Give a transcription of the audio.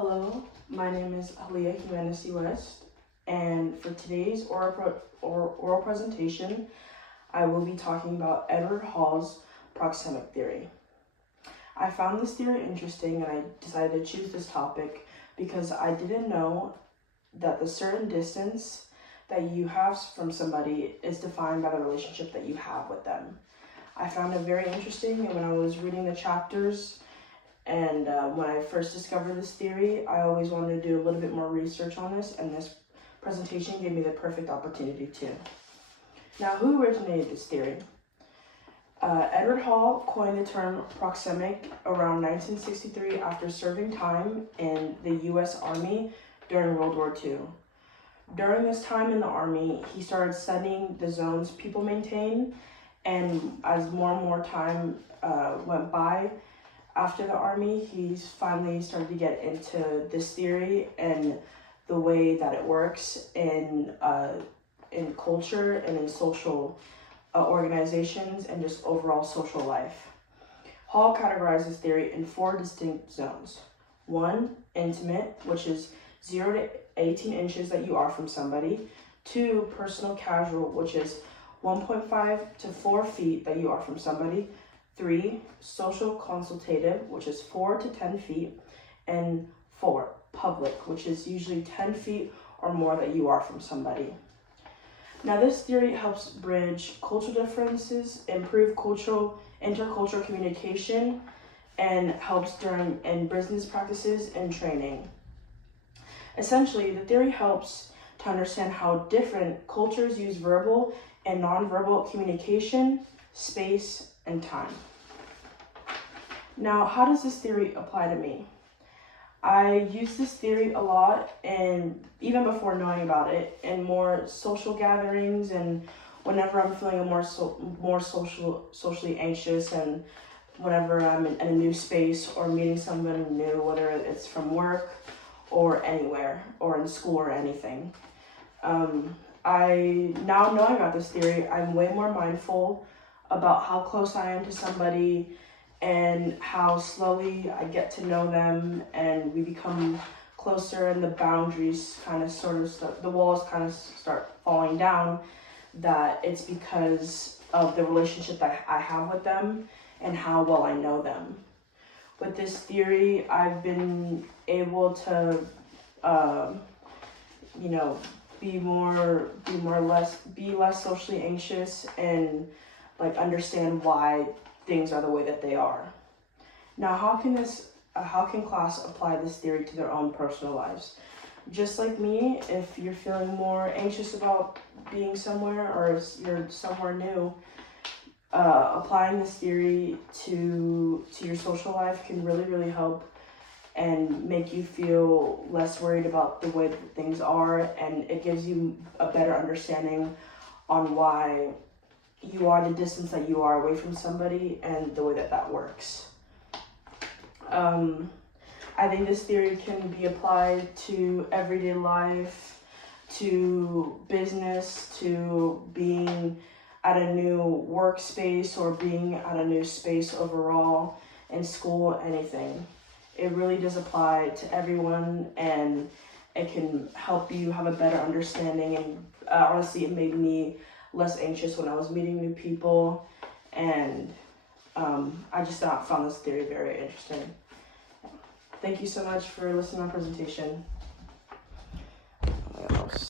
Hello, my name is Hal'ia West, and for today's oral presentation, I will be talking about Edward Hall's proxemic theory. I found this theory interesting and I decided to choose this topic because I didn't know that the certain distance that you have from somebody is defined by the relationship that you have with them. I found it very interesting, and when I was reading the chapters and when I first discovered this theory, I always wanted to do a little bit more research on this, and this presentation gave me the perfect opportunity to. Now, who originated this theory? Edward Hall coined the term proxemic around 1963 after serving time in the U.S. Army during World War II. During his time in the Army, he started studying the zones people maintain, and as more and more time went by after the Army, he's finally started to get into this theory and the way that it works in culture and in social organizations and just overall social life. Hall categorized this theory in 4 distinct zones. 1, intimate, which is 0 to 18 inches that you are from somebody. 2, personal casual, which is 1.5 to 4 feet that you are from somebody. 3, social consultative, which is 4 to 10 feet. And 4, public, which is usually 10 feet or more that you are from somebody. Now, this theory helps bridge cultural differences, improve intercultural communication, and helps in business practices and training. Essentially, the theory helps to understand how different cultures use verbal and nonverbal communication, space, and time. Now, how does this theory apply to me? I use this theory a lot, and even before knowing about it, in more social gatherings and whenever I'm feeling more socially anxious, and whenever I'm in a new space or meeting someone new, whether it's from work or anywhere or in school or anything. Now knowing about this theory, I'm way more mindful about how close I am to somebody and how slowly I get to know them and we become closer, and the boundaries the walls kind of start falling down, that it's because of the relationship that I have with them and how well I know them. With this theory, I've been able to be less socially anxious and understand why things are the way that they are. Now, how can class apply this theory to their own personal lives? Just like me, if you're feeling more anxious about being somewhere or you're somewhere new, applying this theory to your social life can really, really help and make you feel less worried about the way that things are, and it gives you a better understanding on why you are the distance that you are away from somebody and the way that works. I think this theory can be applied to everyday life, to business, to being at a new workspace or being at a new space overall, in school, anything. It really does apply to everyone, and it can help you have a better understanding, and honestly, it made me less anxious when I was meeting new people, and I just found this theory very interesting. Thank you so much for listening to my presentation.